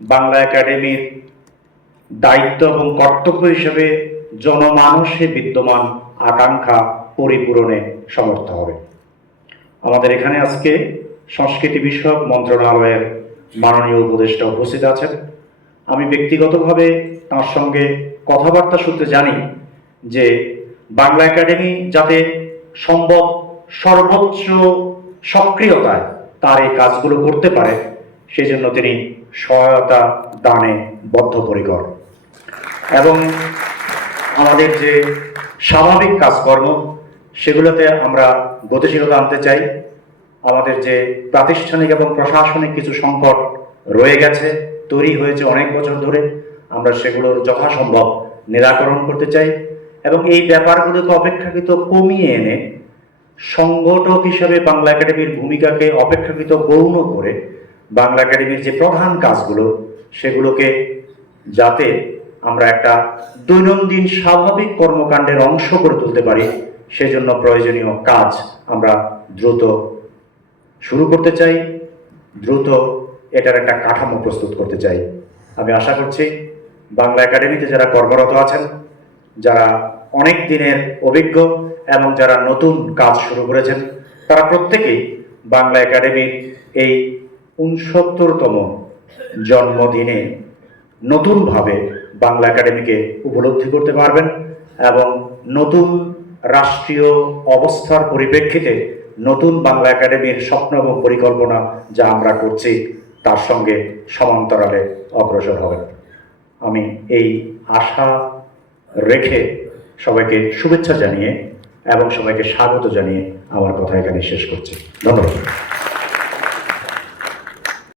বাংলা একাডেমির দায়িত্ব এবং কর্তব্য হিসেবে জনমানসে বিদ্যমান আকাঙ্ক্ষা পরিপূরণে সমর্থ হবে। আমাদের এখানে আজকে সংস্কৃতি বিষয়ক মন্ত্রণালয়ের মাননীয় উপদেষ্টা উপস্থিত আছেন। আমি ব্যক্তিগতভাবে তার সঙ্গে কথাবার্তা সূত্রে জানি যে বাংলা একাডেমি যাতে সম্ভব সর্বোচ্চ সক্রিয়তায় তার এই কাজগুলো করতে পারে সেজন্য তিনি সহায়তা দানে বদ্ধপরিকর। এবং আমাদের যে স্বাভাবিক কাজকর্ম, সেগুলোতে আমরা গতিশীলতা আনতে চাই। আমাদের যে প্রাতিষ্ঠানিক এবং প্রশাসনিক কিছু সংকট রয়ে গেছে, তৈরি হয়েছে অনেক বছর ধরে, আমরা সেগুলোর যথাসম্ভব নিরাকরণ করতে চাই। এবং এই ব্যাপারগুলোকে অপেক্ষাকৃত কমিয়ে এনে সংগঠক হিসেবে বাংলা একাডেমির ভূমিকাকে অপেক্ষাকৃত গৌণ করে বাংলা একাডেমির যে প্রধান কাজগুলো, সেগুলোকে যাতে আমরা একটা দৈনন্দিন স্বাভাবিক কর্মকাণ্ডের অংশ করে তুলতে পারি, সেজন্য প্রয়োজনীয় কাজ আমরা দ্রুত শুরু করতে চাই, দ্রুত এটার একটা কাঠামো প্রস্তুত করতে চাই। আমি আশা করছি বাংলা একাডেমিতে যারা কর্মরত আছেন, যারা অনেক দিনের অভিজ্ঞ এবং যারা নতুন কাজ শুরু করেছেন, তারা প্রত্যেকেই বাংলা একাডেমির এই উনসত্তরতম জন্মদিনে নতুনভাবে বাংলা একাডেমিকে উপলব্ধি করতে পারবেন এবং নতুন রাষ্ট্রীয় অবস্থার পরিপ্রেক্ষিতে নতুন বাংলা একাডেমির স্বপ্ন এবং পরিকল্পনা যা আমরা করছি তার সঙ্গে সমান্তরালে অগ্রসর হবেন। আমি এই আশা রেখে সবাইকে শুভেচ্ছা জানিয়ে এবং সবাইকে স্বাগত জানিয়ে আমার কথা এখানে শেষ করছি। ধন্যবাদ।